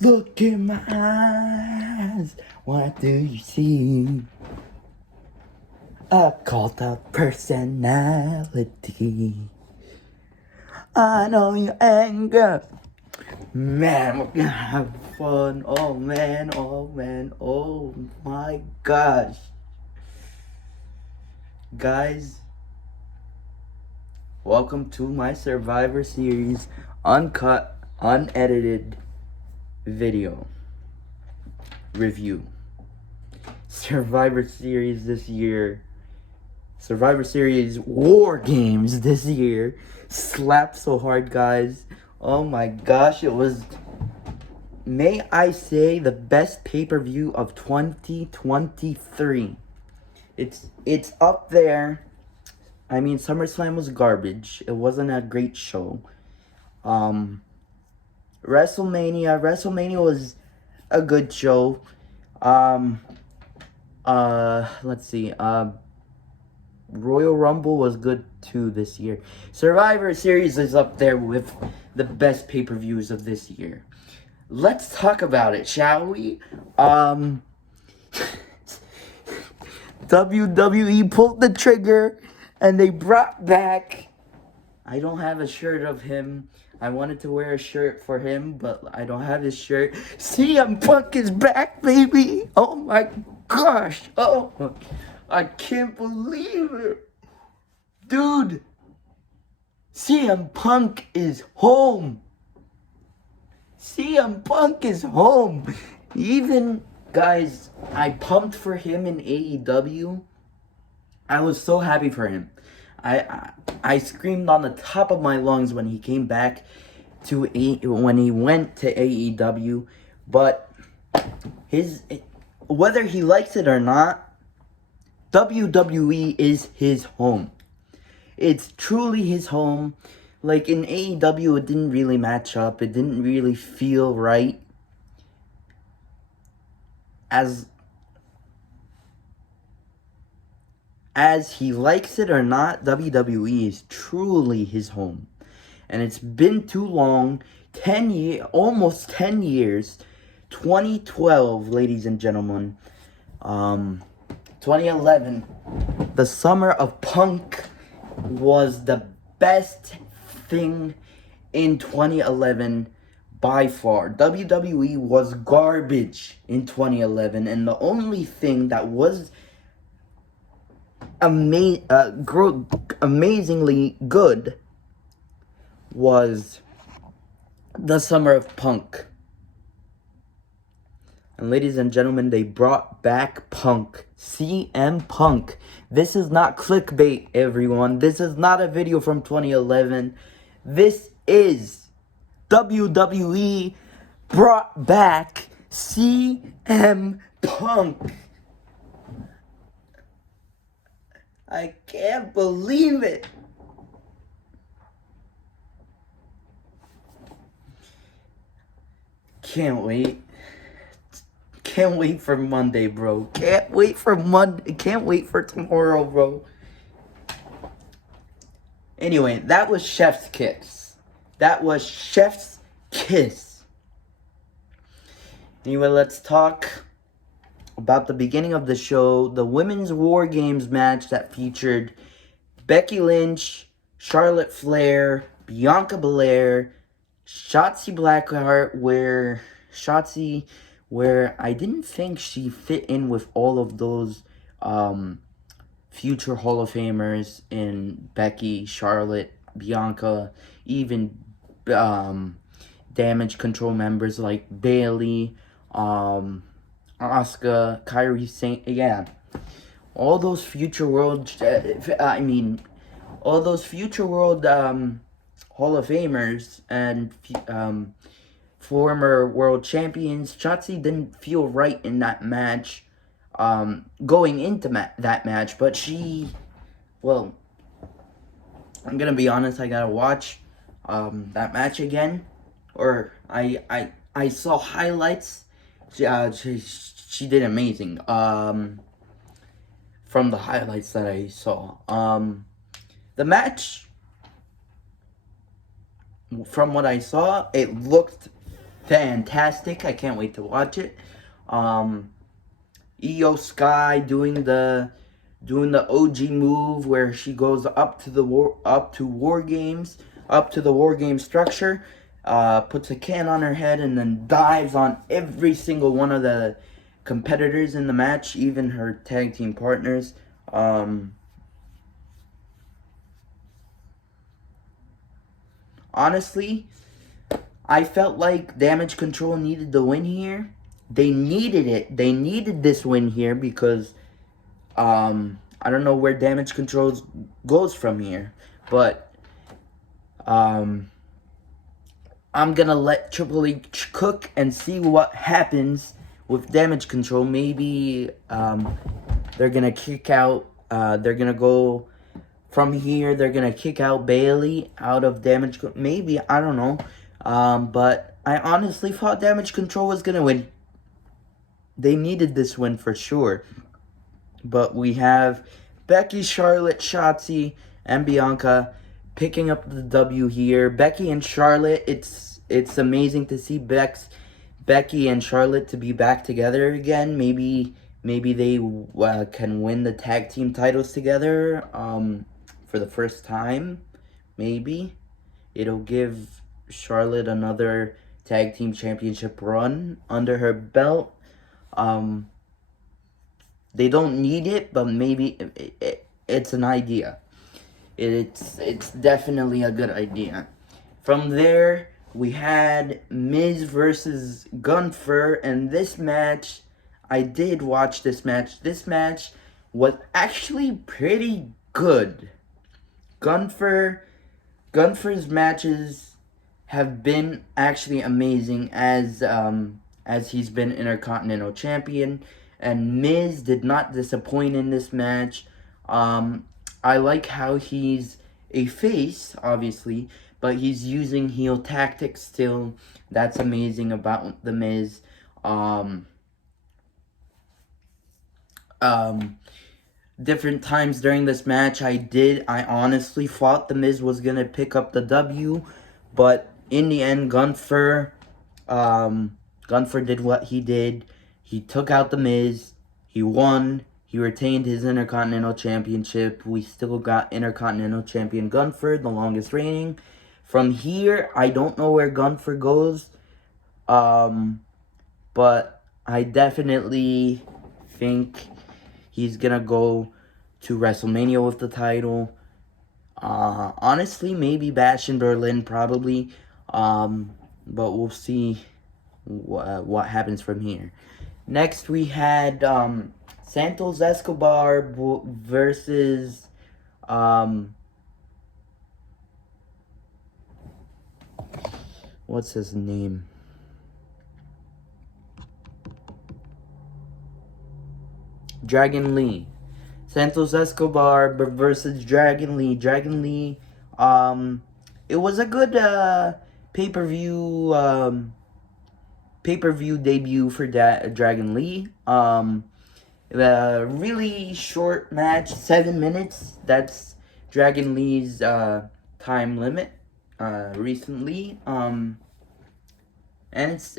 Look in my eyes, what do you see? A cult of personality. I know your anger. Man, we're gonna have fun. Oh man, oh man, oh my gosh. Guys, welcome to my Survivor Series uncut, unedited video review. Survivor Series this year. Survivor Series War Games this year slapped so hard, guys. Oh my gosh, it was, may I say, the best pay-per-view of 2023. It's up there. I mean, SummerSlam was garbage. It wasn't a great show. WrestleMania was a good show. Let's see. Royal Rumble was good too this year. Survivor Series is up there with the best pay-per-views of this year. Let's talk about it, shall we? WWE pulled the trigger and they brought back, I don't have a shirt of him. I wanted to wear a shirt for him, but I don't have his shirt. CM Punk is back, baby. Oh my gosh. Oh, I can't believe it. Dude, CM Punk is home. CM Punk is home. Even, guys, I pumped for him in AEW. I was so happy for him. I screamed on the top of my lungs when he came back when he went to AEW, but whether he likes it or not, WWE is his home. It's truly his home. Like in AEW, it didn't really match up. It didn't really feel right. As he likes it or not, WWE is truly his home. And it's been too long. Almost 10 years. 2012, ladies and gentlemen. 2011. The summer of Punk was the best thing in 2011 by far. WWE was garbage in 2011. And the only thing that was amazingly good was the summer of Punk. And ladies and gentlemen, they brought back Punk. CM Punk. This is not clickbait, everyone. This is not a video from 2011. This is WWE brought back CM Punk. I can't believe it. Can't wait. Can't wait for Monday, bro. Can't wait for Monday. Can't wait for tomorrow, bro. Anyway, that was Chef's Kiss. That was Chef's Kiss. Anyway, let's talk about the beginning of the show, the Women's War Games match that featured Becky Lynch, Charlotte Flair, Bianca Belair, Shotzi Blackheart, where I didn't think she fit in with all of those future Hall of Famers in Becky, Charlotte, Bianca, even Damage Control members like Bayley, Asuka, Kairi Sane, yeah. All those future world, Hall of Famers and former world champions. Shotzi didn't feel right in that match, going into that match, but I'm gonna be honest, I gotta watch that match again, or I saw highlights. She did amazing. From the highlights that I saw, the match, from what I saw, it looked fantastic. I can't wait to watch it. Io Sky doing the OG move where she goes up to the war games, up to the war game structure, puts a can on her head and then dives on every single one of the competitors in the match, even her tag team partners. Honestly, I felt like Damage Control needed the win here. They needed it. They needed this win here because I don't know where Damage Control goes from here, but I'm gonna let Triple H cook and see what happens with Damage Control. Maybe they're gonna kick out. They're gonna go from here. They're gonna kick out Bailey out of Damage. Maybe, I don't know. But I honestly thought Damage Control was gonna win. They needed this win for sure. But we have Becky, Charlotte, Shotzi, and Bianca picking up the W here. Becky and Charlotte, it's amazing to see Becky and Charlotte to be back together again. Maybe they can win the tag team titles together for the first time. Maybe it'll give Charlotte another tag team championship run under her belt. They don't need it, but maybe it's an idea. It's definitely a good idea. From there, we had Miz versus Gunther, and this match, I did watch this match. This match was actually pretty good. Gunther's matches have been actually amazing as he's been Intercontinental Champion. And Miz did not disappoint in this match. I like how he's a face, obviously, but he's using heel tactics still. That's amazing about the Miz. Different times during this match, I honestly thought the Miz was gonna pick up the W, but in the end, Gunther did what he did. He took out the Miz. He won. He retained his Intercontinental Championship. We still got Intercontinental Champion Gunther, the longest reigning. From here, I don't know where Gunther goes. But I definitely think he's going to go to WrestleMania with the title. Honestly, maybe Bash in Berlin, probably. But we'll see what happens from here. Next, we had Santos Escobar versus what's his name? Dragon Lee. Santos Escobar versus Dragon Lee. Dragon Lee. It was a good pay-per-view debut for Dragon Lee. Really short match, 7 minutes. That's Dragon Lee's time limit recently. And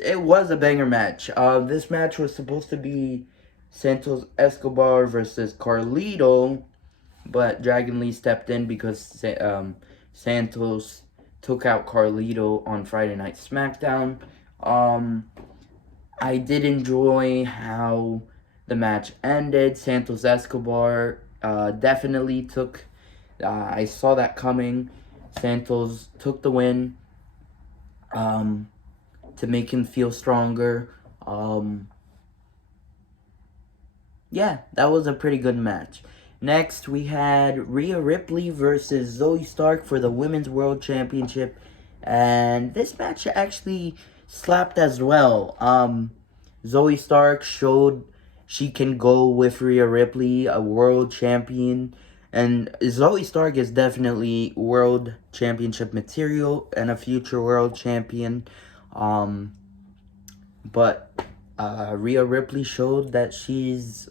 it was a banger match. This match was supposed to be Santos Escobar versus Carlito, but Dragon Lee stepped in because Santos took out Carlito on Friday Night SmackDown. I did enjoy how the match ended. Santos Escobar definitely took... I saw that coming. Santos took the win to make him feel stronger. Yeah, that was a pretty good match. Next, we had Rhea Ripley versus Zoe Stark for the Women's World Championship. And this match actually slapped as well. Zoe Stark showed she can go with Rhea Ripley, a world champion. And Zoe Stark is definitely world championship material and a future world champion. But Rhea Ripley showed that she's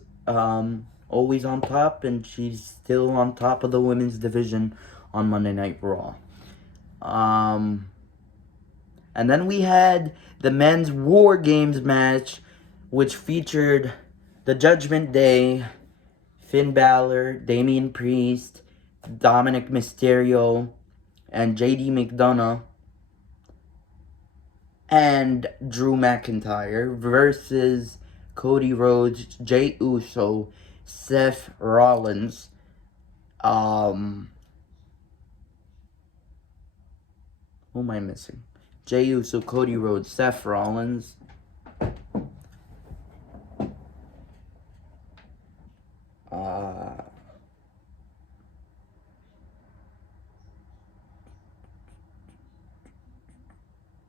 always on top, and she's still on top of the women's division on Monday Night Raw. And then we had the men's War Games match, which featured the Judgment Day, Finn Balor, Damian Priest, Dominic Mysterio, and JD McDonough, and Drew McIntyre versus Cody Rhodes, Jey Uso, Seth Rollins, who am I missing? Jey Uso, Cody Rhodes, Seth Rollins,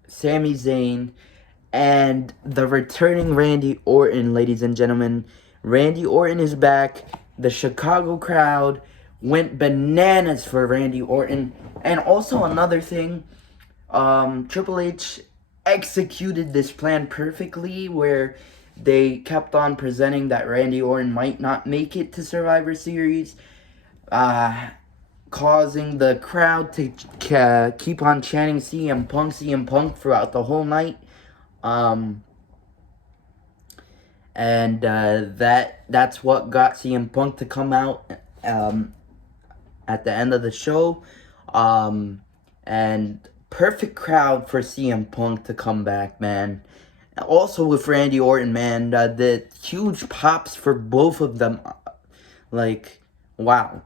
Sami Zayn, and the returning Randy Orton, ladies and gentlemen. Randy Orton is back. The Chicago crowd went bananas for Randy Orton. And also another thing, Triple H executed this plan perfectly, where they kept on presenting that Randy Orton might not make it to Survivor Series, causing the crowd to keep on chanting CM Punk throughout the whole night. That's what got CM Punk to come out at the end of the show. And perfect crowd for CM Punk to come back, man. Also with Randy Orton, man, the huge pops for both of them. Like, wow.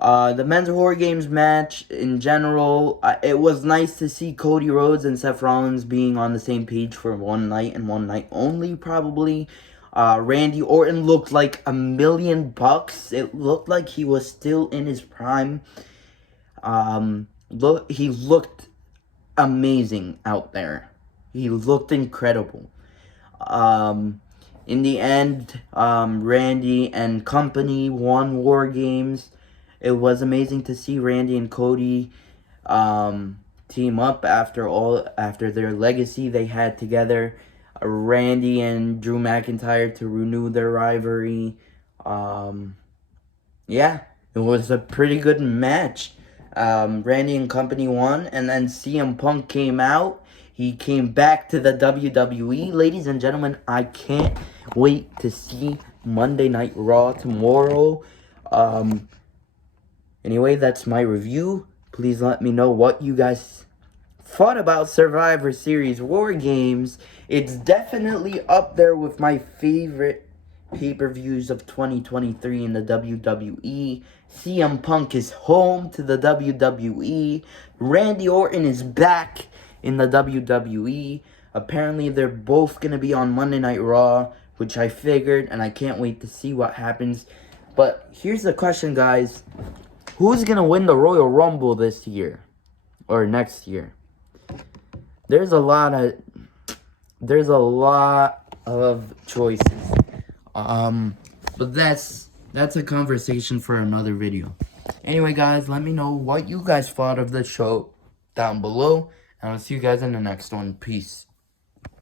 The men's War Games match in general, it was nice to see Cody Rhodes and Seth Rollins being on the same page for one night and one night only, probably. Randy Orton looked like $1,000,000. It looked like he was still in his prime. He looked amazing out there. He looked incredible. In the end, Randy and company won War Games. It was amazing to see Randy and Cody team up after their legacy they had together. Randy and Drew McIntyre to renew their rivalry. Yeah, it was a pretty good match. Randy and company won, and then CM Punk came out. He came back to the WWE. Ladies and gentlemen, I can't wait to see Monday Night Raw tomorrow. Anyway, that's my review. Please let me know what you guys thought about Survivor Series War Games. It's definitely up there with my favorite pay-per-views of 2023 in the WWE. CM Punk is home to the WWE. Randy Orton is back in the WWE. Apparently, they're both going to be on Monday Night Raw, which I figured, and I can't wait to see what happens. But here's the question, guys. Who's going to win the Royal Rumble this year? Or next year? There's a lot of choices. But that's a conversation for another video. Anyway, guys, let me know what you guys thought of the show down below. And I'll see you guys in the next one. Peace.